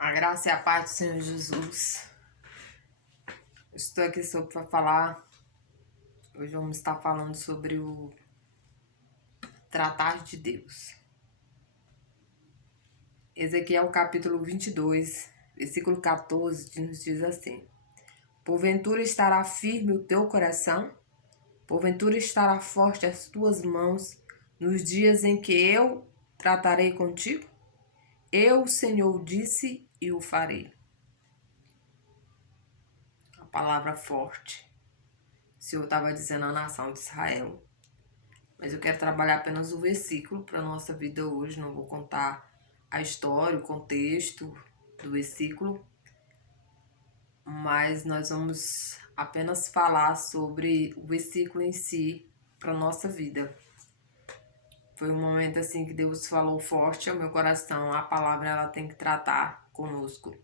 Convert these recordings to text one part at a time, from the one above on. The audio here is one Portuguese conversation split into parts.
A graça e a paz do Senhor Jesus. Estou aqui para falar. Hoje vamos estar falando sobre o tratar de Deus. Ezequiel capítulo 22, versículo 14, nos diz assim: Porventura estará firme o teu coração? Porventura estará forte as tuas mãos nos dias em que eu tratarei contigo? Eu, o Senhor, disse e o farei. A palavra forte. O Senhor estava dizendo à nação de Israel. Mas eu quero trabalhar apenas o versículo para a nossa vida hoje. Não vou contar a história, o contexto do versículo. Mas nós vamos apenas falar sobre o versículo em si para a nossa vida. Foi um momento assim que Deus falou forte ao meu coração. A palavra ela tem que tratar conosco.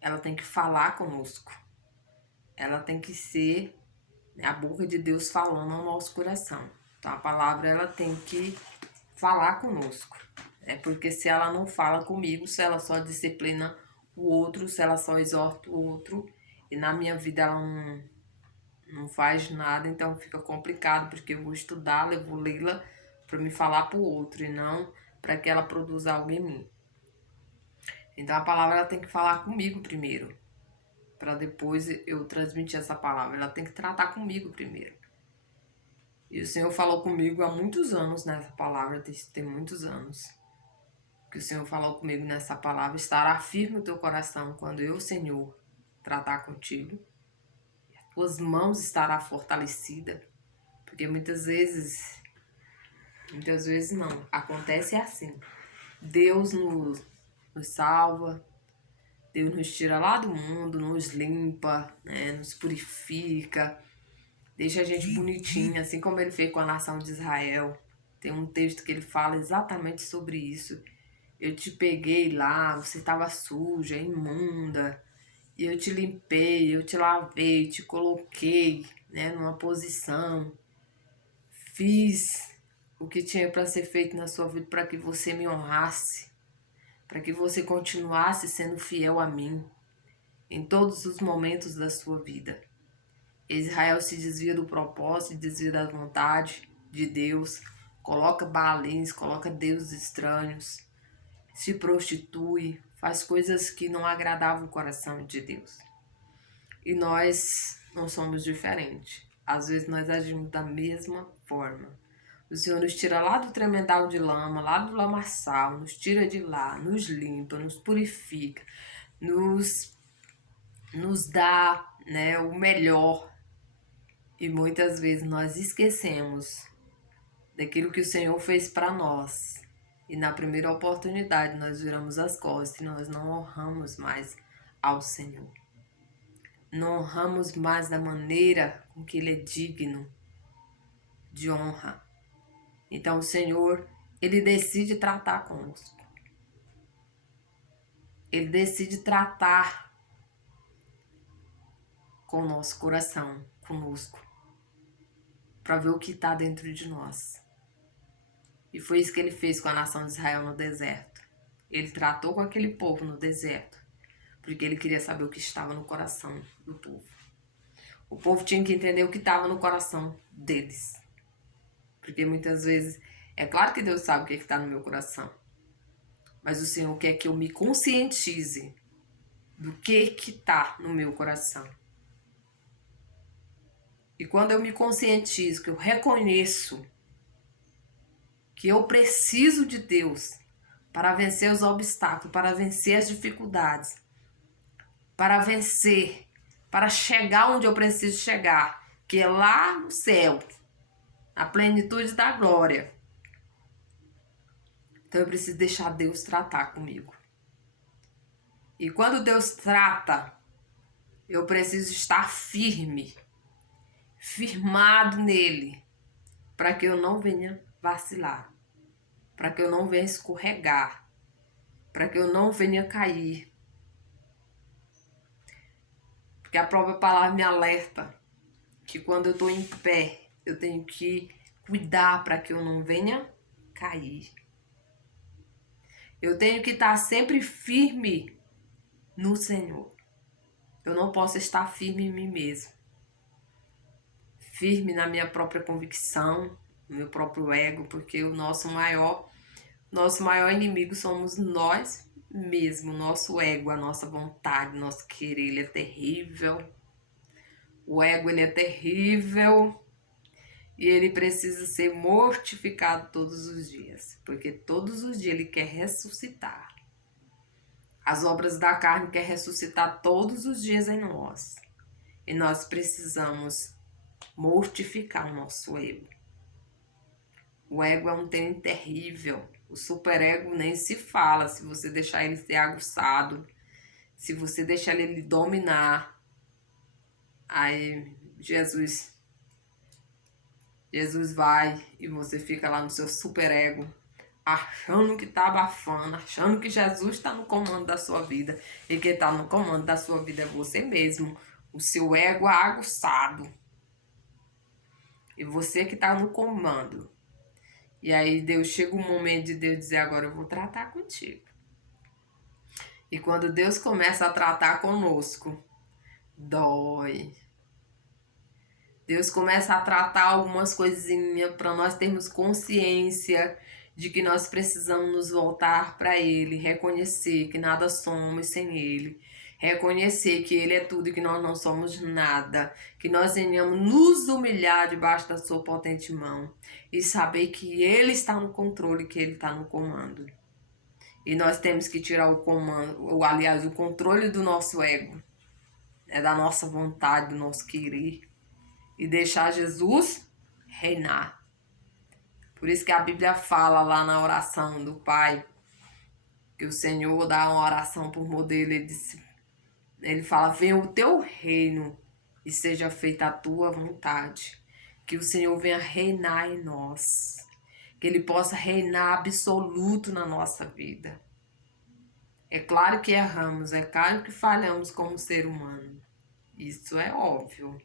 Ela tem que falar conosco. Ela tem que ser a boca de Deus falando ao nosso coração. Então a palavra ela tem que falar conosco. Porque se ela não fala comigo, se ela só disciplina o outro, se ela só exorta o outro, e na minha vida ela não faz nada, então fica complicado, porque eu vou estudá-la, eu vou lê-la para me falar para o outro, e não para que ela produza algo em mim. Então a palavra ela tem que falar comigo primeiro, para depois eu transmitir essa palavra. Ela tem que tratar comigo primeiro. E o Senhor falou comigo há muitos anos nessa palavra, tem muitos anos que o Senhor falou comigo nessa palavra. Estará firme o teu coração quando eu, Senhor, tratar contigo. As tuas mãos estará fortalecida. Porque muitas vezes não, acontece assim. Deus nos salva, Deus nos tira lá do mundo, nos limpa, né, nos purifica, deixa a gente bonitinha, assim como ele fez com a nação de Israel. Tem um texto que ele fala exatamente sobre isso. Eu te peguei lá, você estava suja, imunda, e eu te limpei, eu te lavei, te coloquei, né, numa posição. Fiz o que tinha para ser feito na sua vida para que você me honrasse, para que você continuasse sendo fiel a mim em todos os momentos da sua vida. Israel se desvia do propósito, desvia da vontade de Deus, coloca balins, coloca deuses estranhos, se prostitui, faz coisas que não agradavam o coração de Deus. E nós não somos diferentes. Às vezes nós agimos da mesma forma. O Senhor nos tira lá do tremedal de lama, lá do lamaçal, nos tira de lá, nos limpa, nos purifica, nos dá, né, o melhor. E muitas vezes nós esquecemos daquilo que o Senhor fez para nós. E na primeira oportunidade nós viramos as costas e nós não honramos mais ao Senhor. Não honramos mais da maneira com que Ele é digno de honra. Então o Senhor, Ele decide tratar conosco. Ele decide tratar com o nosso coração, conosco, para ver o que está dentro de nós. E foi isso que Ele fez com a nação de Israel no deserto. Ele tratou com aquele povo no deserto, porque Ele queria saber o que estava no coração do povo. O povo tinha que entender o que estava no coração deles. Porque muitas vezes, é claro que Deus sabe o que está no meu coração, mas o Senhor quer que eu me conscientize do que está no meu coração. E quando eu me conscientizo, que eu reconheço que eu preciso de Deus para vencer os obstáculos, para vencer as dificuldades, para vencer, para chegar onde eu preciso chegar, que é lá no céu, a plenitude da glória. Então eu preciso deixar Deus tratar comigo. E quando Deus trata, eu preciso estar firme, firmado nele, para que eu não venha vacilar, para que eu não venha escorregar, para que eu não venha cair. Porque a própria palavra me alerta que quando eu estou em pé, eu tenho que cuidar para que eu não venha cair. Eu tenho que estar sempre firme no Senhor. Eu não posso estar firme em mim mesmo, firme na minha própria convicção, no meu próprio ego, porque o nosso maior inimigo somos nós mesmos, nosso ego, a nossa vontade, nosso querer, ele é terrível. O ego, ele é terrível e ele precisa ser mortificado todos os dias, porque todos os dias ele quer ressuscitar. As obras da carne quer ressuscitar todos os dias em nós. E nós precisamos mortificar o nosso ego. O ego é um trem terrível. O superego nem se fala. Se você deixar ele ser aguçado, se você deixar ele lhe dominar, aí Jesus vai e você fica lá no seu superego, achando que tá abafando, achando que Jesus está no comando da sua vida. E quem está no comando da sua vida é você mesmo. O seu ego é aguçado. E você que está no comando. E aí chega um momento de Deus dizer, agora eu vou tratar contigo. E quando Deus começa a tratar conosco, dói. Deus começa a tratar algumas coisinhas para nós termos consciência de que nós precisamos nos voltar para Ele, reconhecer que nada somos sem Ele, reconhecer que Ele é tudo e que nós não somos nada, que nós venhamos nos humilhar debaixo da sua potente mão e saber que Ele está no controle, que Ele está no comando. E nós temos que tirar o controle do nosso ego, da nossa vontade, do nosso querer, e deixar Jesus reinar. Por isso que a Bíblia fala lá na oração do Pai, que o Senhor dá uma oração por modelo, ele fala, venha o teu reino e seja feita a tua vontade. Que o Senhor venha reinar em nós, que Ele possa reinar absoluto na nossa vida. É claro que erramos, é claro que falhamos como ser humano, isso é óbvio.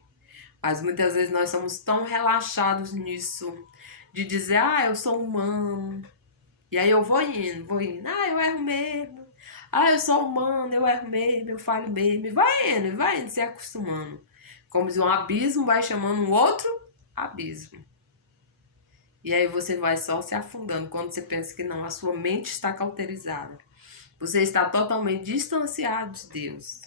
Mas muitas vezes nós somos tão relaxados nisso, de dizer, eu sou humano. E aí eu vou indo. Eu erro mesmo. Eu sou humano, eu erro mesmo, eu falho mesmo. E vai indo, se acostumando. Como diz, um abismo vai chamando um outro abismo. E aí você vai só se afundando quando você pensa que não, a sua mente está cauterizada. Você está totalmente distanciado de Deus.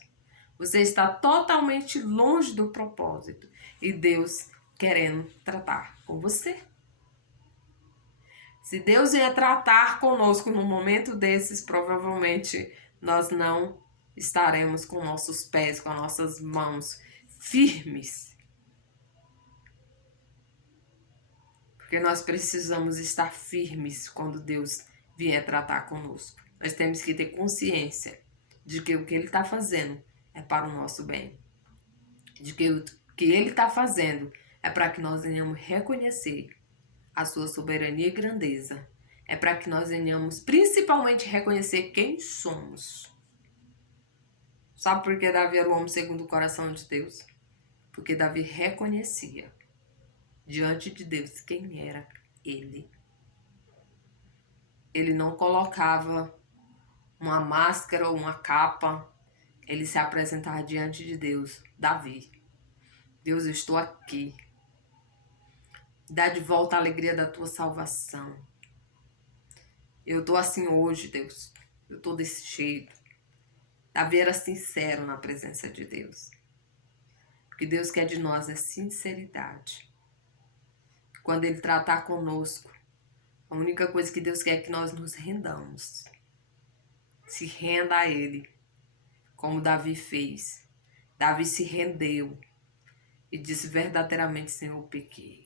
Você está totalmente longe do propósito. E Deus querendo tratar com você. Se Deus vier tratar conosco num momento desses, provavelmente nós não estaremos com nossos pés, com nossas mãos firmes. Porque nós precisamos estar firmes quando Deus vier tratar conosco. Nós temos que ter consciência de que o que Ele está fazendo é para o nosso bem. De que o que Ele está fazendo é para que nós venhamos reconhecer a sua soberania e grandeza. É para que nós venhamos principalmente reconhecer quem somos. Sabe por que Davi era o homem segundo o coração de Deus? Porque Davi reconhecia diante de Deus quem era ele. Ele não colocava uma máscara ou uma capa. Ele se apresentava diante de Deus. Davi, Deus, eu estou aqui. Dá de volta a alegria da tua salvação. Eu estou assim hoje, Deus. Eu estou desse jeito. Davi era sincero na presença de Deus. O que Deus quer de nós é sinceridade. Quando Ele tratar conosco, a única coisa que Deus quer é que nós nos rendamos. Se renda a Ele, como Davi fez. Davi se rendeu e disse verdadeiramente, Senhor, eu pequei.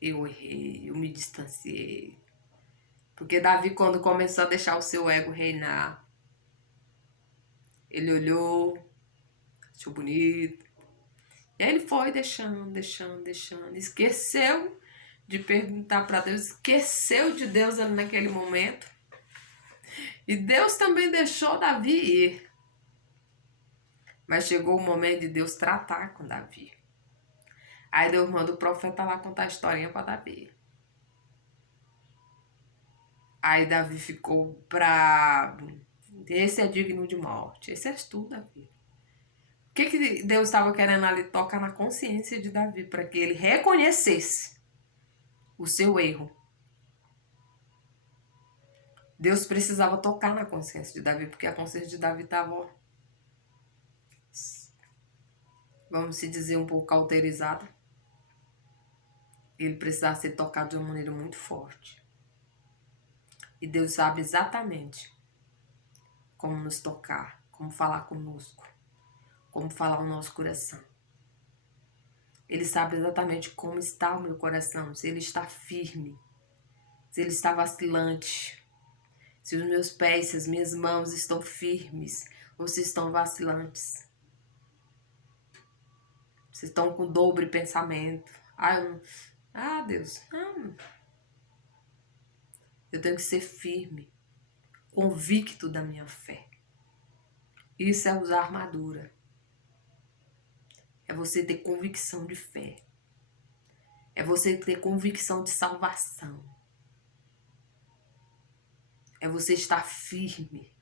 Eu errei, eu me distanciei. Porque Davi, quando começou a deixar o seu ego reinar, ele olhou, achou bonito. E aí ele foi deixando. Esqueceu de perguntar para Deus, esqueceu de Deus ali naquele momento. E Deus também deixou Davi ir. Mas chegou o momento de Deus tratar com Davi. Aí Deus manda o profeta lá contar a historinha para Davi. Aí Davi ficou bravo. muito. Esse é digno de morte. Esse és tu, Davi. O que Deus estava querendo ali tocar na consciência de Davi? Para que ele reconhecesse o seu erro. Deus precisava tocar na consciência de Davi, porque a consciência de Davi estava, vamos se dizer, um pouco cauterizada. Ele precisava ser tocado de uma maneira muito forte. E Deus sabe exatamente como nos tocar, como falar conosco, como falar o nosso coração. Ele sabe exatamente como está o meu coração, se ele está firme, se ele está vacilante, se os meus pés, se as minhas mãos estão firmes ou se estão vacilantes. Se estão com dobre pensamento. Deus, não. Eu tenho que ser firme, convicto da minha fé. Isso é usar armadura. É você ter convicção de fé. É você ter convicção de salvação. É você estar firme.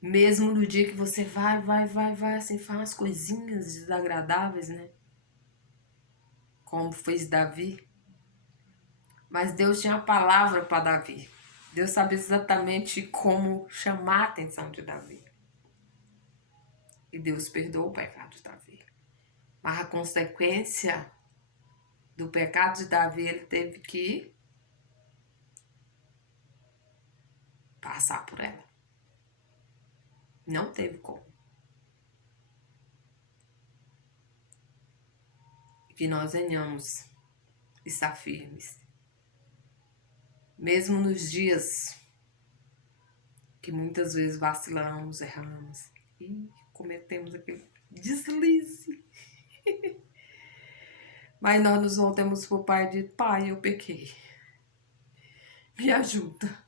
Mesmo no dia que você vai, assim, faz as coisinhas desagradáveis, né? Como fez Davi. Mas Deus tinha a palavra para Davi. Deus sabia exatamente como chamar a atenção de Davi. E Deus perdoou o pecado de Davi. Mas a consequência do pecado de Davi, ele teve que passar por ela. Não teve como. Que nós venhamos estar firmes. Mesmo nos dias que muitas vezes vacilamos, erramos e cometemos aquele deslize. Mas nós nos voltamos para o Pai de Pai, eu pequei. Me ajuda.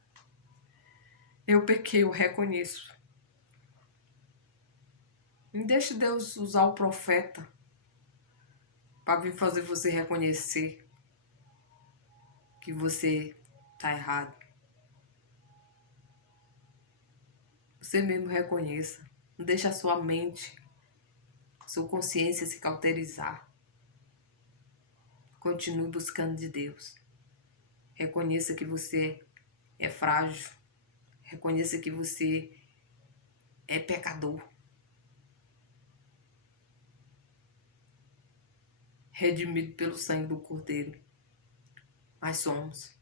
Eu pequei, eu reconheço. Não deixe Deus usar o profeta para vir fazer você reconhecer que você está errado. Você mesmo reconheça. Não deixe a sua mente, a sua consciência se cauterizar. Continue buscando de Deus. Reconheça que você é frágil. Reconheça que você é pecador. Redimido pelo sangue do Cordeiro. Mas somos.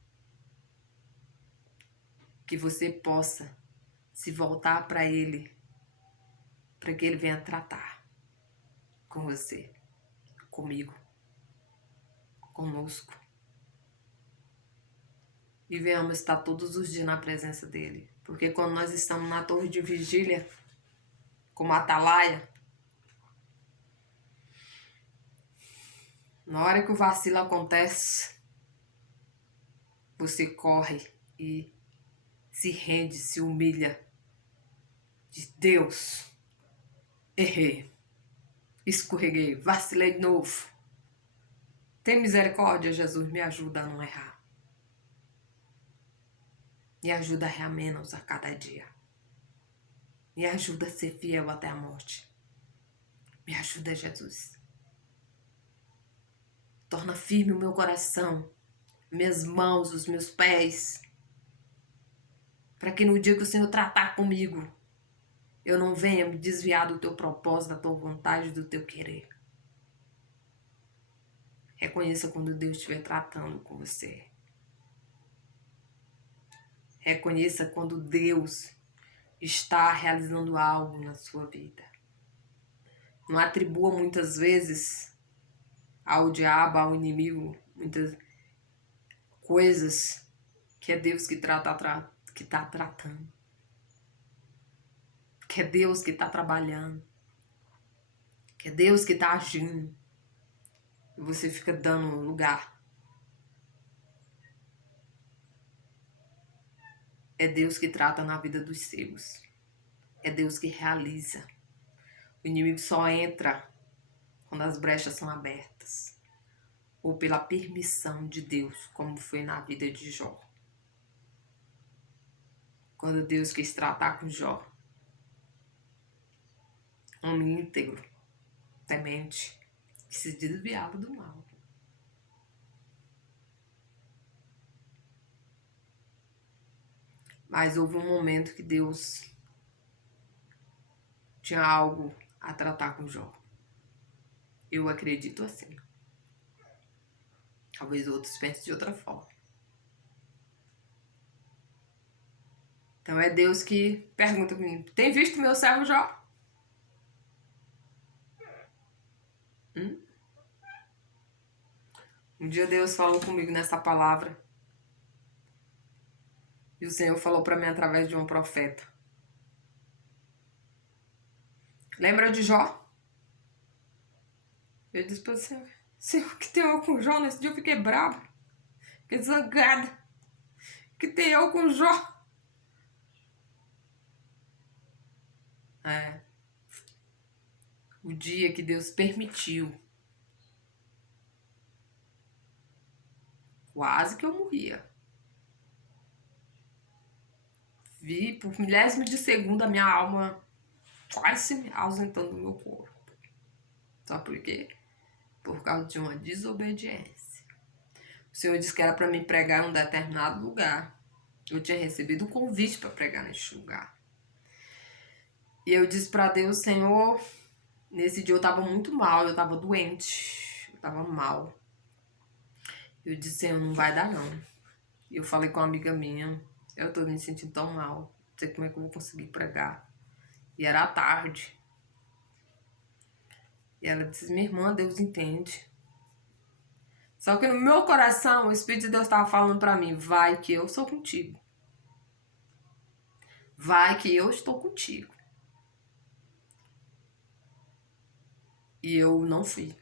Que você possa se voltar para Ele, para que Ele venha tratar com você, comigo, conosco. E venhamos estar todos os dias na presença dEle. Porque quando nós estamos na torre de vigília, como atalaia, na hora que o vacilo acontece, você corre e se rende, se humilha. Diz: Deus, errei, escorreguei, vacilei de novo. Tem misericórdia, Jesus, me ajuda a não errar. Me ajuda a rear menos a cada dia. Me ajuda a ser fiel até a morte. Me ajuda, Jesus. Torna firme o meu coração, minhas mãos, os meus pés, para que no dia que o Senhor tratar comigo, eu não venha me desviar do teu propósito, da tua vontade, do teu querer. Reconheça quando Deus estiver tratando com você. Reconheça quando Deus está realizando algo na sua vida. Não atribua muitas vezes ao diabo, ao inimigo, muitas coisas que é Deus que está tratando. Que é Deus que está trabalhando. Que é Deus que está agindo. E você fica dando lugar. É Deus que trata na vida dos seus. É Deus que realiza. O inimigo só entra quando as brechas são abertas. Ou pela permissão de Deus, como foi na vida de Jó. quando Deus quis tratar com Jó. Homem íntegro, temente, que se desviava do mal. Mas houve um momento que Deus tinha algo a tratar com Jó. Eu acredito assim. Talvez outros pensem de outra forma. Então é Deus que pergunta para mim: tem visto meu servo Jó? Um dia Deus falou comigo nessa palavra. E o Senhor falou para mim através de um profeta. Lembra de Jó? Eu disse para o Senhor: Senhor, que tem eu com Jó? Nesse dia eu fiquei brava. Fiquei zangada. Que tem eu com Jó? É. O dia que Deus permitiu. Quase que eu morria. Vi por milésimo de segundo a minha alma quase se me ausentando do meu corpo. Sabe por quê? Por causa de uma desobediência. O Senhor disse que era para mim pregar em um determinado lugar. Eu tinha recebido um convite para pregar neste lugar. E eu disse para Deus: Senhor, nesse dia eu estava muito mal, eu estava doente, eu estava mal. Eu disse: Senhor, não vai dar não. E eu falei com uma amiga minha: eu estou me sentindo tão mal, não sei como é que eu vou conseguir pregar. E era à tarde. E ela disse: minha irmã, Deus entende. Só que no meu coração, o Espírito de Deus estava falando para mim: vai que eu sou contigo. Vai que eu estou contigo. E eu não fui.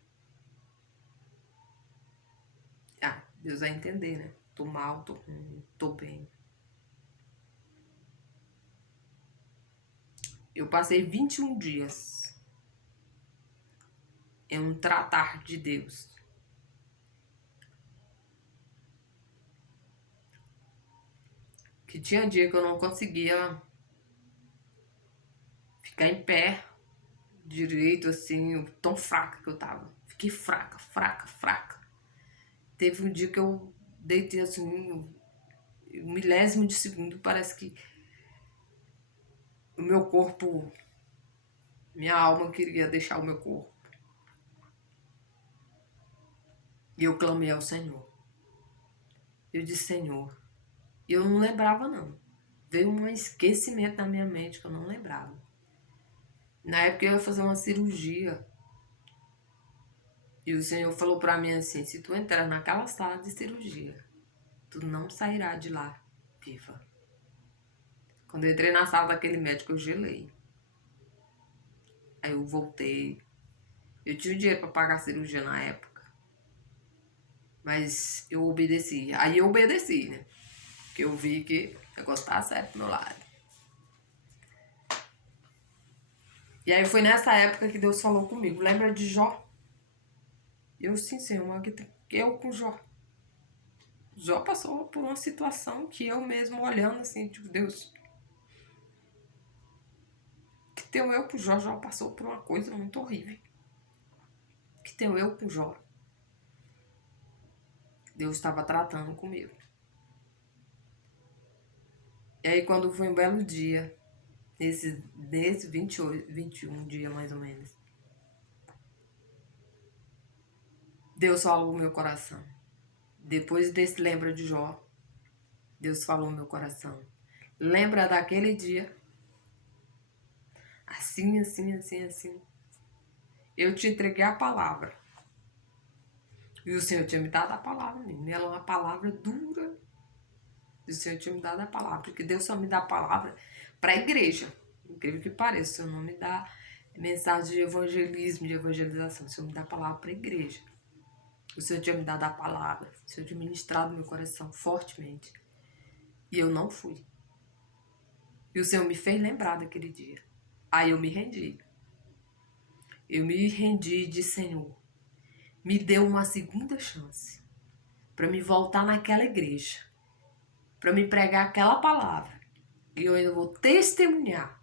Ah, Deus vai entender, né? Tô mal, tô ruim, tô bem. Eu passei 21 dias em um tratar de Deus. Que tinha dia que eu não conseguia ficar em pé direito, assim, tão fraca que eu tava. Fiquei fraca. Teve um dia que eu deitei assim, um milésimo de segundo, parece que o meu corpo, minha alma queria deixar o meu corpo. E eu clamei ao Senhor. Eu disse: Senhor, eu não lembrava não. Veio um esquecimento na minha mente que eu não lembrava. Na época eu ia fazer uma cirurgia. E o Senhor falou pra mim assim: se tu entrar naquela sala de cirurgia, tu não sairá de lá viva. Quando eu entrei na sala daquele médico, eu gelei. Aí eu voltei. Eu tinha dinheiro pra pagar a cirurgia na época. Mas eu obedeci. Aí eu obedeci, né? Porque eu vi que o negócio tava certo do meu lado. E aí foi nessa época que Deus falou comigo: lembra de Jó? Eu, sim, Senhor, eu com Jó. Jó passou por uma situação que eu mesmo olhando assim, tipo, Deus, que teu eu com Jó, Jó passou por uma coisa muito horrível. Que teu eu com Jó. Deus estava tratando comigo. E aí quando foi um belo dia, nesse 21 dia mais ou menos, Deus falou no meu coração. Depois desse lembra de Jó, Deus falou no meu coração: lembra daquele dia? Assim. Eu te entreguei a palavra. E o Senhor tinha me dado a palavra mesmo. Ela é uma palavra dura. E o Senhor tinha me dado a palavra. Porque Deus só me dá a palavra para a igreja. Incrível que pareça. O Senhor não me dá mensagem de evangelismo, de evangelização. O Senhor me dá a palavra para a igreja. O Senhor tinha me dado a palavra. O Senhor tinha ministrado no meu coração fortemente. E eu não fui. E o Senhor me fez lembrar daquele dia. Aí eu me rendi. Eu me rendi e disse: Senhor, me deu uma segunda chance para me voltar naquela igreja, para me pregar aquela palavra. E eu ainda vou testemunhar.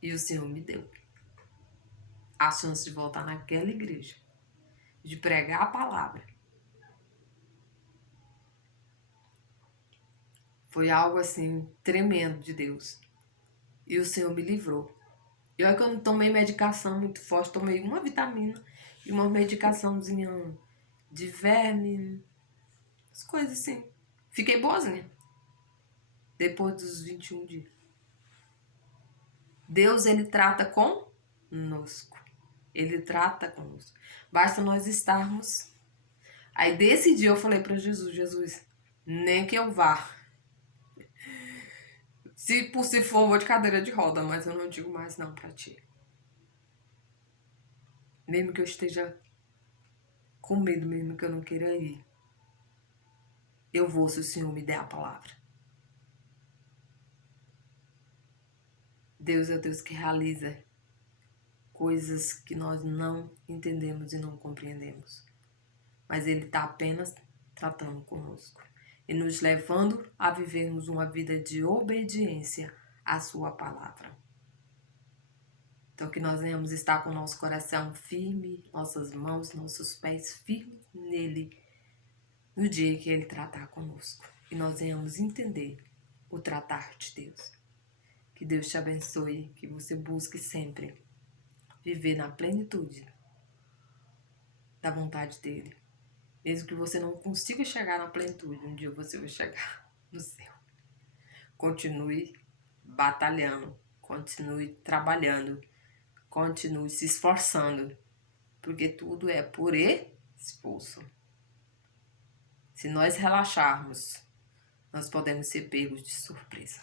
E o Senhor me deu a chance de voltar naquela igreja, de pregar a palavra. Foi algo assim tremendo de Deus. E o Senhor me livrou. E olha que eu não tomei medicação muito forte, tomei uma vitamina e uma medicaçãozinha de verme, as coisas assim. Fiquei boazinha. Depois dos 21 dias. Deus, ele trata conosco. Ele trata conosco. Basta nós estarmos. Aí desse dia eu falei para Jesus, Jesus, nem que eu vá. Se for, eu vou de cadeira de roda, mas eu não digo mais não para ti. Mesmo que eu esteja com medo, mesmo que eu não queira ir. Eu vou se o Senhor me der a palavra. Deus é o Deus que realiza coisas que nós não entendemos e não compreendemos. Mas Ele está apenas tratando conosco e nos levando a vivermos uma vida de obediência à Sua palavra. Então, que nós venhamos estar com o nosso coração firme, nossas mãos, nossos pés firmes nele, no dia que Ele tratar conosco. E nós venhamos entender o tratar de Deus. Que Deus te abençoe, que você busque sempre viver na plenitude da vontade dEle. Mesmo que você não consiga chegar na plenitude, um dia você vai chegar no céu. Continue batalhando, continue trabalhando, continue se esforçando, porque tudo é por esforço. Se nós relaxarmos, nós podemos ser pegos de surpresa.